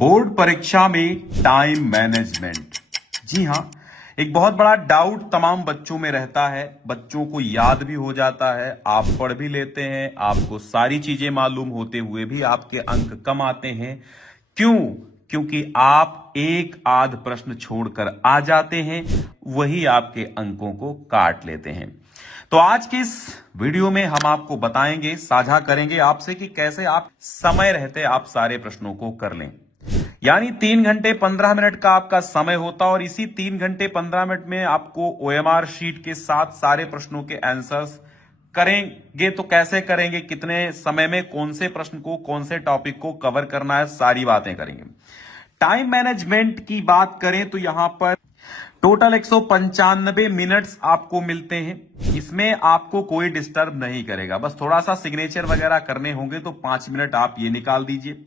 Board परीक्षा में time management. जी हाँ, एक बहुत बड़ा डाउट तमाम बच्चों में रहता है। बच्चों को याद भी हो जाता है, आप पढ़ भी लेते हैं, आपको सारी चीजें मालूम होते हुए भी आपके अंक कम आते हैं। क्यों? क्योंकि आप एक आध प्रश्न छोड़कर आ जाते हैं, वही आपके अंकों को काट लेते हैं। तो आज की इस वीडियो में हम आपको बताएंगे, साझा करेंगे आपसे कि कैसे आप समय रहते आप सारे प्रश्नों को कर लें। यानी 3 घंटे 15 मिनट का आपका समय होता और इसी 3 घंटे 15 मिनट में आपको ओएमआर शीट के साथ सारे प्रश्नों के आंसर्स करेंगे। तो कैसे करेंगे, कितने समय में, कौन से प्रश्न को, कौन से टॉपिक को कवर करना है, सारी बातें करेंगे। टाइम मैनेजमेंट की बात करें तो यहां पर टोटल 195 मिनट्स आपको मिलते हैं। इसमें आपको कोई डिस्टर्ब नहीं करेगा, बस थोड़ा सा सिग्नेचर वगैरह करने होंगे तो 5 मिनट आप ये निकाल दीजिए।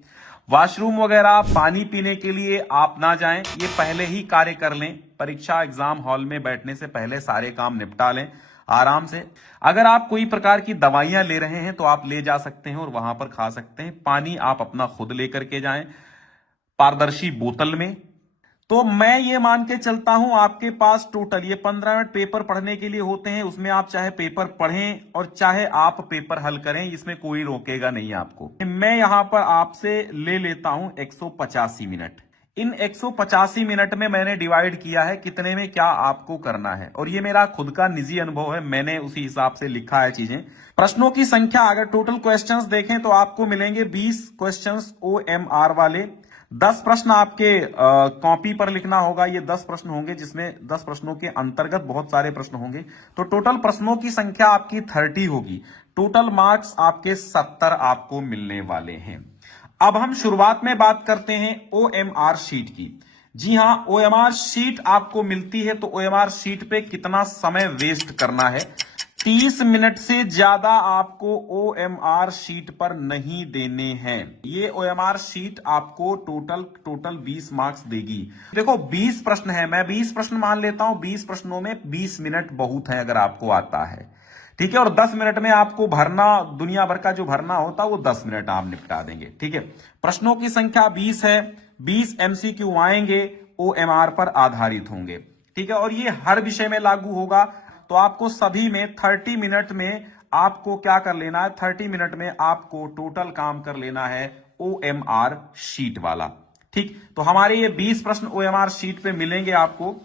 वॉशरूम वगैरह, पानी पीने के लिए आप ना जाएं, ये पहले ही कार्य कर लें। परीक्षा एग्जाम हॉल में बैठने से पहले सारे काम निपटा लें आराम से। अगर आप कोई प्रकार की दवाइयां ले रहे हैं तो आप ले जा सकते हैं और वहां पर खा सकते हैं। पानी आप अपना खुद लेकर के जाएं, पारदर्शी बोतल में। तो मैं ये मान के चलता हूं आपके पास टोटल ये 15 मिनट पेपर पढ़ने के लिए होते हैं। उसमें आप चाहे पेपर पढ़ें और चाहे आप पेपर हल करें, इसमें कोई रोकेगा नहीं आपको। मैं यहां पर आपसे ले लेता हूं 185 मिनट। इन 185 मिनट में मैंने डिवाइड किया है कितने में क्या आपको करना है, और ये मेरा खुद का निजी अनुभव है, मैंने उसी हिसाब से लिखा है चीजें। प्रश्नों की संख्या अगर टोटल क्वेश्चंस देखें तो आपको मिलेंगे 20 क्वेश्चंस ओएमआर वाले। 10 प्रश्न आपके कॉपी पर लिखना होगा। ये 10 प्रश्न होंगे, जिसमें 10 प्रश्नों के अंतर्गत बहुत सारे प्रश्न होंगे। तो टोटल प्रश्नों की संख्या आपकी 30 होगी। टोटल मार्क्स आपके 70 आपको मिलने वाले हैं। अब हम शुरुआत में बात करते हैं ओएमआर शीट की। जी हां, ओएमआर शीट आपको मिलती है तो ओएमआर शीट पे कितना समय वेस्ट करना है। 30 मिनट से ज्यादा आपको ओएमआर शीट पर नहीं देने हैं। ये ओएमआर शीट आपको टोटल 20 मार्क्स देगी। देखो 20 प्रश्न है, मैं 20 प्रश्न मान लेता हूं। 20 प्रश्नों में 20 मिनट बहुत है अगर आपको आता है, ठीक है। और 10 मिनट में आपको भरना, दुनिया भर का जो भरना होता है वो 10 मिनट आप निपटा देंगे, ठीक है। प्रश्नों की संख्या 20 है। 20 एमसीक्यू आएंगे, ओएमआर पर आधारित होंगे, ठीक है। और ये हर विषय में लागू होगा। तो आपको सभी में 30 मिनट में आपको क्या कर लेना है, 30 मिनट में आपको टोटल काम कर लेना है ओएमआर शीट वाला, ठीक। तो हमारे ये 20 प्रश्न ओएमआर शीट पे मिलेंगे आपको।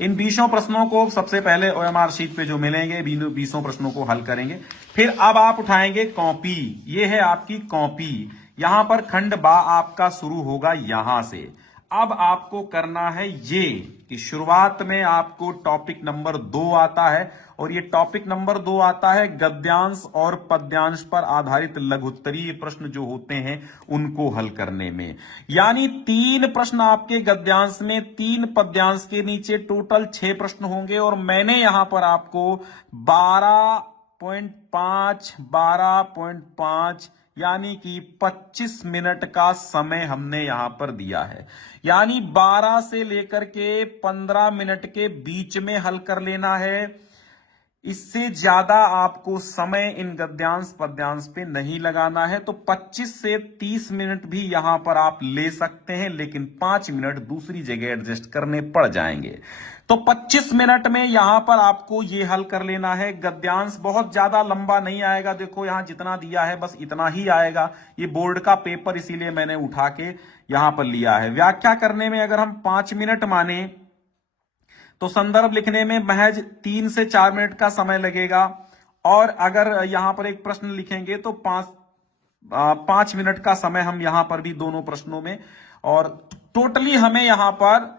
इन 20 प्रश्नों को सबसे पहले ओएमआर शीट पे जो मिलेंगे, 20 प्रश्नों को हल करेंगे। फिर अब आप उठाएंगे कॉपी। ये है आपकी कॉपी। यहां पर खंड बा आपका शुरू होगा यहां से। अब आपको करना है ये कि शुरुआत में आपको टॉपिक नंबर 2 आता है, और ये टॉपिक नंबर 2 आता है गद्यांश और पद्यांश पर आधारित लघुत्तरीय प्रश्न जो होते हैं उनको हल करने में। यानी 3 प्रश्न आपके गद्यांश में, 3 पद्यांश के नीचे टोटल 6 प्रश्न होंगे। और मैंने यहां पर आपको 12.5 यानी कि 25 मिनट का समय हमने यहां पर दिया है। यानी 12 से लेकर के 15 मिनट के बीच में हल कर लेना है। इससे ज्यादा आपको समय इन गद्यांश पद्यांश पे नहीं लगाना है। तो 25 से 30 मिनट भी यहां पर आप ले सकते हैं, लेकिन 5 मिनट दूसरी जगह एडजस्ट करने पड़ जाएंगे। तो 25 मिनट में यहां पर आपको ये हल कर लेना है। गद्यांश बहुत ज्यादा लंबा नहीं आएगा, देखो यहां जितना दिया है बस इतना ही आएगा। ये बोर्ड का पेपर इसीलिए मैंने उठा के यहां पर लिया है। व्याख्या करने में अगर हम 5 मिनट माने तो संदर्भ लिखने में महज 3 से 4 मिनट का समय लगेगा। और अगर यहां पर एक प्रश्न लिखेंगे तो 5 मिनट का समय हम यहां पर भी दोनों प्रश्नों में, और टोटली हमें यहां पर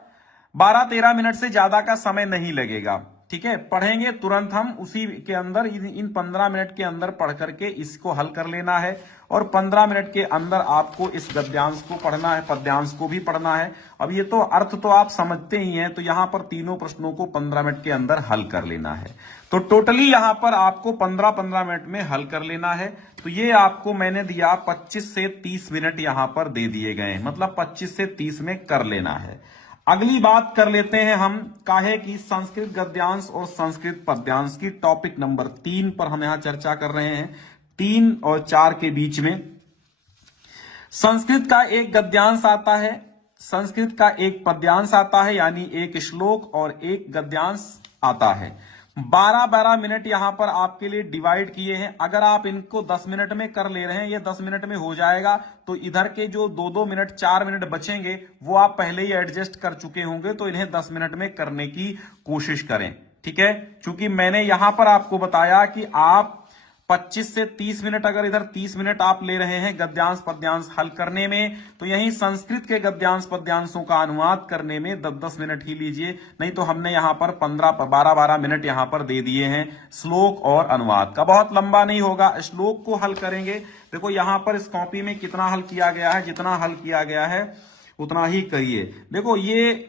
12-13 मिनट से ज्यादा का समय नहीं लगेगा, ठीक है। पढ़ेंगे तुरंत हम उसी के अंदर, इन 15 मिनट के अंदर पढ़ करके इसको हल कर लेना है। और 15 मिनट के अंदर आपको इस गद्यांश को पढ़ना है, पद्यांश को भी पढ़ना है। अब ये तो अर्थ तो आप समझते ही हैं। तो यहां पर तीनों प्रश्नों को 15 मिनट के अंदर हल कर लेना है। तो टोटली यहां पर आपको 15-15 मिनट में हल कर लेना है। तो ये आपको मैंने दिया 25 से 30 मिनट यहां पर दे दिए गए, मतलब 25 से 30 में कर लेना है। अगली बात कर लेते हैं हम काहे की संस्कृत गद्यांश और संस्कृत पद्यांश की। टॉपिक नंबर 3 पर हम यहां चर्चा कर रहे हैं, 3 और 4 के बीच में। संस्कृत का एक गद्यांश आता है, संस्कृत का एक पद्यांश आता है, यानी एक श्लोक और एक गद्यांश आता है। 12-12 मिनट यहां पर आपके लिए डिवाइड किए हैं। अगर आप इनको 10 मिनट में कर ले रहे हैं, ये 10 मिनट में हो जाएगा, तो इधर के जो 2-2 मिनट 4 मिनट बचेंगे वो आप पहले ही एडजस्ट कर चुके होंगे, तो इन्हें 10 मिनट में करने की कोशिश करें। ठीक है, क्योंकि मैंने यहां पर आपको बताया कि आप 25 से 30 मिनट, अगर इधर 30 मिनट आप ले रहे हैं गद्यांश पद्यांश हल करने में, तो यहीं संस्कृत के गद्यांश पद्यांशों का अनुवाद करने में 10-10 मिनट ही लीजिए। नहीं तो हमने यहां पर 12-12 मिनट यहां पर दे दिए हैं श्लोक और अनुवाद का। बहुत लंबा नहीं होगा, श्लोक को हल करेंगे। देखो यहां पर इस कॉपी में कितना हल किया गया है, जितना हल किया गया है उतना ही करिए। देखो ये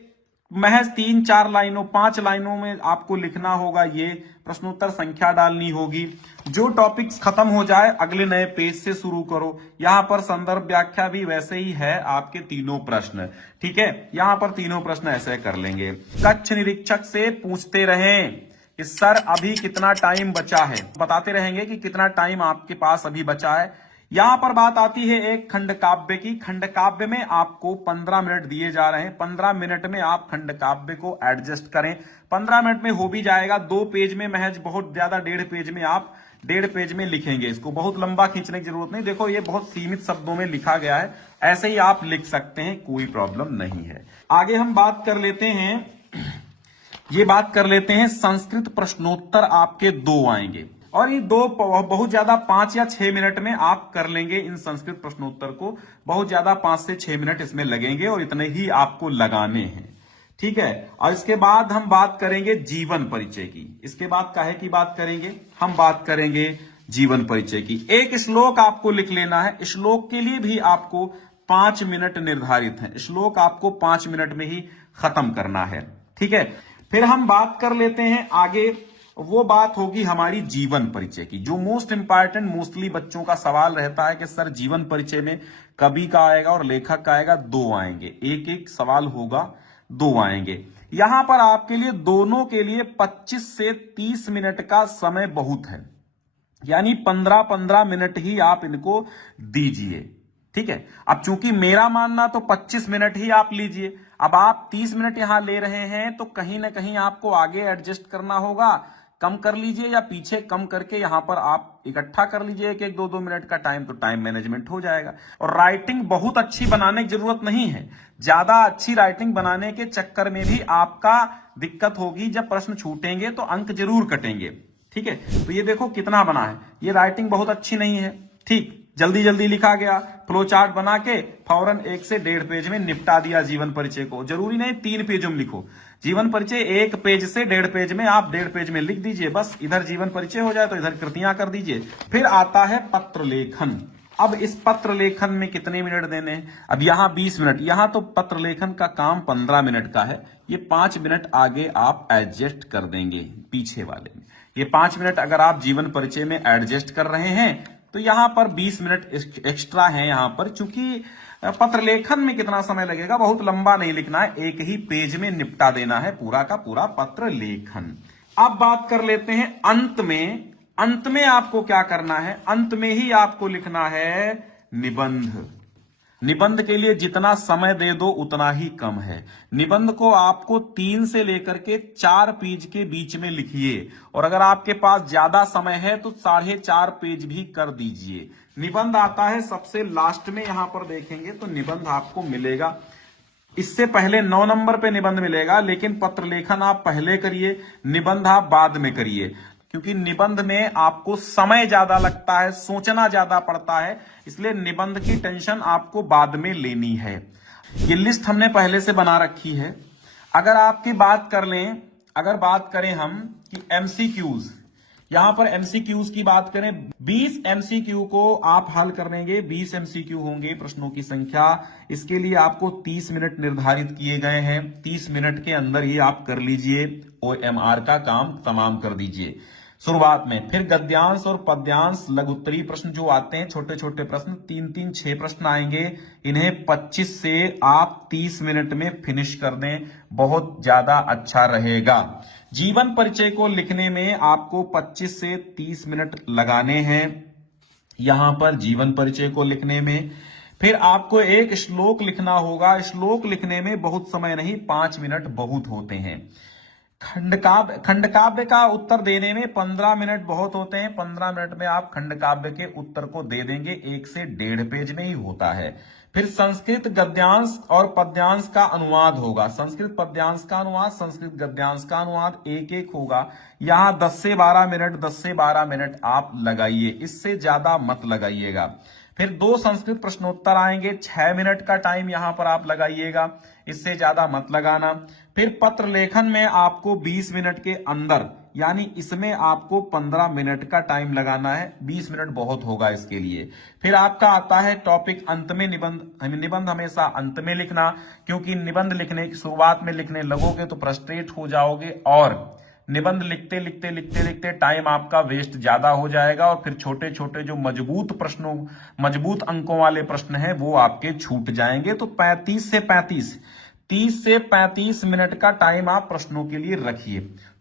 महज 3-4 लाइनों 5 लाइनों में आपको लिखना होगा, ये प्रश्नोत्तर संख्या डालनी होगी। जो टॉपिक्स खत्म हो जाए अगले नए पेज से शुरू करो। यहां पर संदर्भ व्याख्या भी वैसे ही है, आपके तीनों प्रश्न। ठीक है, यहां पर तीनों प्रश्न ऐसे कर लेंगे। कक्ष निरीक्षक से पूछते रहें कि सर अभी कितना टाइम बचा है, बताते रहेंगे कि कितना टाइम आपके पास अभी बचा है। यहां पर बात आती है एक खंड काव्य की। खंड काव्य में आपको 15 मिनट दिए जा रहे हैं। 15 मिनट में आप खंड काव्य को एडजस्ट करें। 15 मिनट में हो भी जाएगा। 2 पेज में महज, बहुत ज्यादा 1.5 पेज में आप 1.5 पेज में लिखेंगे। इसको बहुत लंबा खींचने की जरूरत नहीं। देखो ये बहुत सीमित शब्दों में लिखा गया है, ऐसे ही आप लिख सकते हैं, कोई प्रॉब्लम नहीं है। आगे हम बात कर लेते हैं, ये बात कर लेते हैं संस्कृत प्रश्नोत्तर आपके 2 आएंगे, और ये 2 बहुत ज्यादा 5 या 6 मिनट में आप कर लेंगे इन संस्कृत प्रश्नोत्तर को। बहुत ज्यादा 5 से 6 मिनट इसमें लगेंगे और इतने ही आपको लगाने हैं। ठीक है, और इसके बाद हम बात करेंगे जीवन परिचय की। इसके बाद काहे की बात करेंगे, हम बात करेंगे जीवन परिचय की। एक श्लोक आपको लिख लेना है। श्लोक के लिए भी आपको 5 मिनट निर्धारित है। श्लोक आपको 5 मिनट में ही खत्म करना है। ठीक है, फिर हम बात कर लेते हैं आगे, वो बात होगी हमारी जीवन परिचय की, जो मोस्ट इंपॉर्टेंट मोस्टली बच्चों का सवाल रहता है कि सर जीवन परिचय में कवि का आएगा और लेखक का आएगा, 2 आएंगे। एक सवाल होगा, 2 आएंगे। यहां पर आपके लिए दोनों के लिए 25 से 30 मिनट का समय बहुत है, यानी 15-15 मिनट ही आप इनको दीजिए। ठीक है, अब चूंकि मेरा मानना तो 25 मिनट ही आप लीजिए। अब आप 30 मिनट यहां ले रहे हैं, तो कहीं ना कहीं आपको आगे एडजस्ट करना होगा। कम कर लीजिए या पीछे कम करके यहां पर आप इकट्ठा कर लीजिए 1-1, 2-2 मिनट का टाइम, तो टाइम मैनेजमेंट हो जाएगा। और राइटिंग बहुत अच्छी बनाने की जरूरत नहीं है। ज्यादा अच्छी राइटिंग बनाने के चक्कर में भी आपका दिक्कत होगी, जब प्रश्न छूटेंगे तो अंक जरूर कटेंगे। ठीक है, तो ये देखो कितना बना है, ये राइटिंग बहुत अच्छी नहीं है। ठीक, जल्दी जल्दी लिखा गया, फ्लो चार्ट बना के फौरन 1 से 1.5 पेज में निपटा दिया जीवन परिचय को। जरूरी नहीं 3 पेजों में लिखो, जीवन परिचय 1 पेज से 1.5 पेज में आप 1.5 पेज में लिख दीजिए। बस इधर जीवन परिचय हो जाए तो इधर कृतियां कर दीजिए। फिर आता है पत्र लेखन। अब इस पत्र लेखन में कितने मिनट देने हैं, अब यहां 20 मिनट, यहां तो पत्र लेखन का काम 15 मिनट का है। ये 5 मिनट आगे आप एडजस्ट कर देंगे पीछे वाले में। ये 5 मिनट अगर आप जीवन परिचय में एडजस्ट कर रहे हैं, तो यहां पर 20 मिनट एक्स्ट्रा है यहां पर। चूंकि पत्र लेखन में कितना समय लगेगा, बहुत लंबा नहीं लिखना है, 1 ही पेज में निपटा देना है पूरा का पूरा पत्र लेखन। अब बात कर लेते हैं अंत में। अंत में आपको क्या करना है, अंत में ही आपको लिखना है निबंध। निबंध के लिए जितना समय दे दो उतना ही कम है। निबंध को आपको 3 से लेकर के 4 पेज के बीच में लिखिए, और अगर आपके पास ज्यादा समय है तो 4.5 पेज भी कर दीजिए। निबंध आता है सबसे लास्ट में, यहां पर देखेंगे तो निबंध आपको मिलेगा। इससे पहले 9 नंबर पे निबंध मिलेगा, लेकिन पत्र लेखन आप पहले करिए, निबंध आप बाद में करिए, क्योंकि निबंध में आपको समय ज्यादा लगता है, सोचना ज्यादा पड़ता है, इसलिए निबंध की टेंशन आपको बाद में लेनी है। ये लिस्ट हमने पहले से बना रखी है। अगर आपकी बात कर लें, अगर बात करें हम कि एमसीक्यूज, यहां पर एमसीक्यूज की बात करें, 20 एमसीक्यू को आप हल करेंगे। 20 एमसीक्यू होंगे प्रश्नों की संख्या। इसके लिए आपको 30 मिनट निर्धारित किए गए हैं। 30 मिनट के अंदर ही आप कर लीजिए, ओएमआर का काम तमाम कर दीजिए शुरुआत में। फिर गद्यांश और पद्यांश लघुत्तरी प्रश्न जो आते हैं, छोटे छोटे प्रश्न, 3-3, 6 प्रश्न आएंगे। इन्हें 25 से आप 30 मिनट में फिनिश कर दें, बहुत ज्यादा अच्छा रहेगा। जीवन परिचय को लिखने में आपको 25 से 30 मिनट लगाने हैं यहां पर जीवन परिचय को लिखने में। फिर आपको एक श्लोक लिखना होगा। श्लोक लिखने में बहुत समय नहीं, 5 मिनट बहुत होते हैं। खंडकाव्य का उत्तर देने में 15 मिनट बहुत होते हैं। 15 मिनट में आप खंडकाव्य के उत्तर को दे देंगे। 1 से 1.5 पेज में ही होता है। फिर संस्कृत गद्यांश और पद्यांश का अनुवाद होगा। संस्कृत पद्यांश का अनुवाद, संस्कृत गद्यांश का अनुवाद एक एक होगा। यहां 10 से 12 मिनट, 10 से 12 मिनट आप लगाइए, इससे ज्यादा मत लगाइएगा। फिर 2 संस्कृत प्रश्नोत्तर आएंगे, 6 मिनट का टाइम यहां पर आप लगाइएगा, इससे ज्यादा मत लगाना। फिर पत्र लेखन में आपको 20 मिनट के अंदर, यानी इसमें आपको 15 मिनट का टाइम लगाना है। 20 मिनट बहुत होगा इसके लिए। फिर आपका आता है टॉपिक अंत में निबंध। निबंध हमेशा अंत में लिखना, क्योंकि निबंध लिखने की शुरुआत में लिखने लगोगे तो फ्रस्ट्रेट हो जाओगे और निबंध लिखते लिखते लिखते लिखते टाइम आपका वेस्ट ज्यादा हो जाएगा और फिर छोटे छोटे जो मजबूत अंकों वाले प्रश्न हैं वो आपके छूट जाएंगे। तो 30 से 35 मिनट का टाइम आप प्रश्नों के लिए रखिए।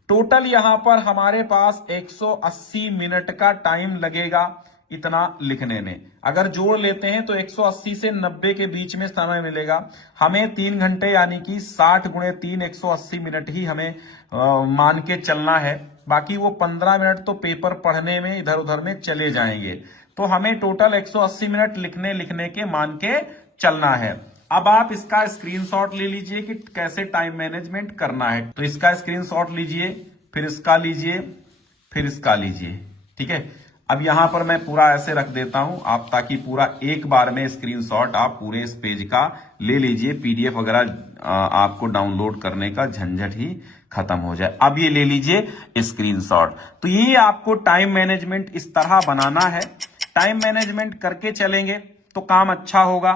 टोटल यहां पर हमारे पास 180 मिनट का टाइम लगेगा इतना लिखने में। अगर जोड़ लेते हैं तो 180 से 90 के बीच में समय मिलेगा हमें। 3 घंटे यानी कि 60 गुणे 3 180 मिनट ही हमें मान के चलना है। बाकी वो 15 मिनट तो पेपर पढ़ने में इधर उधर में चले जाएंगे। तो हमें टोटल 180 मिनट लिखने के मान के चलना है। अब आप इसका स्क्रीनशॉट ले लीजिए कि कैसे टाइम मैनेजमेंट करना है। तो इसका स्क्रीनशॉट लीजिए, फिर इसका लीजिए, फिर इसका लीजिए। ठीक है, अब यहां पर मैं पूरा ऐसे रख देता हूं आप, ताकि पूरा एक बार में स्क्रीनशॉट आप पूरे इस पेज का ले लीजिए। पीडीएफ वगैरह आपको डाउनलोड करने का झंझट ही खत्म हो जाए। अब ये ले लीजिए स्क्रीनशॉट। तो ये आपको टाइम मैनेजमेंट इस तरह बनाना है। टाइम मैनेजमेंट करके चलेंगे तो काम अच्छा होगा,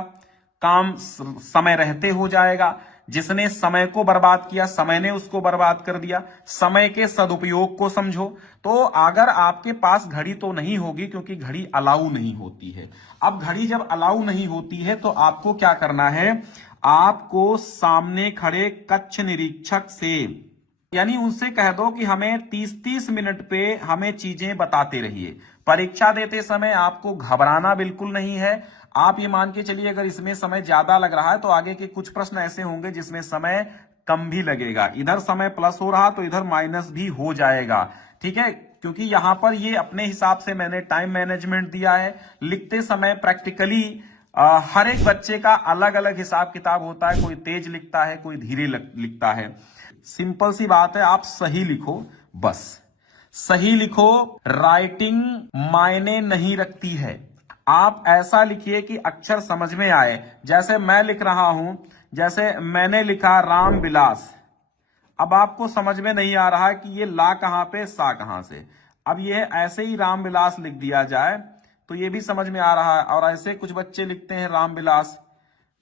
काम समय रहते हो जाएगा। जिसने समय को बर्बाद किया, समय ने उसको बर्बाद कर दिया। समय के सदुपयोग को समझो। तो अगर आपके पास घड़ी तो नहीं होगी, क्योंकि घड़ी अलाउ नहीं होती है। अब घड़ी जब अलाउ नहीं होती है तो आपको क्या करना है, आपको सामने खड़े कक्ष निरीक्षक से, यानी उनसे कह दो कि हमें 30-30 मिनट पे हमें चीजें बताते रहिए। परीक्षा देते समय आपको घबराना बिल्कुल नहीं है। आप ये मान के चलिए अगर इसमें समय ज्यादा लग रहा है तो आगे के कुछ प्रश्न ऐसे होंगे जिसमें समय कम भी लगेगा। इधर समय प्लस हो रहा तो इधर माइनस भी हो जाएगा। ठीक है, क्योंकि यहां पर ये अपने हिसाब से मैंने टाइम मैनेजमेंट दिया है। लिखते समय प्रैक्टिकली हर एक बच्चे का अलग अलग हिसाब किताब होता है। कोई तेज लिखता है, कोई धीरे लिखता है। सिंपल सी बात है, आप सही लिखो, बस सही लिखो। राइटिंग मायने नहीं रखती है। आप ऐसा लिखिए कि अक्षर समझ में आए। जैसे मैं लिख रहा हूं, जैसे मैंने लिखा राम विलास। अब आपको समझ में नहीं आ रहा है कि ये ला कहां पे, सा कहां से। अब ये ऐसे ही राम विलास लिख दिया जाए तो ये भी समझ में आ रहा है। और ऐसे कुछ बच्चे लिखते हैं राम विलास,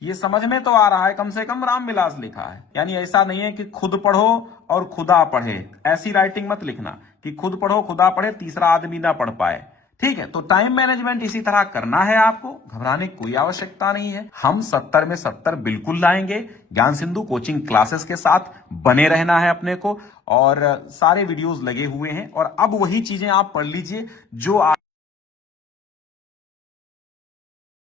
ये समझ में तो आ रहा है, कम से कम राम विलास लिखा है। यानी ऐसा नहीं है कि खुद पढ़ो और खुदा पढ़े। ऐसी राइटिंग मत लिखना कि खुद पढ़ो खुदा पढ़े, तीसरा आदमी ना पढ़ पाए। ठीक है, तो टाइम मैनेजमेंट इसी तरह करना है आपको। घबराने की कोई आवश्यकता नहीं है। हम 70 में 70 बिल्कुल लाएंगे। ज्ञान सिंधु कोचिंग क्लासेस के साथ बने रहना है अपने को। और सारे वीडियोस लगे हुए हैं और अब वही चीजें आप पढ़ लीजिए जो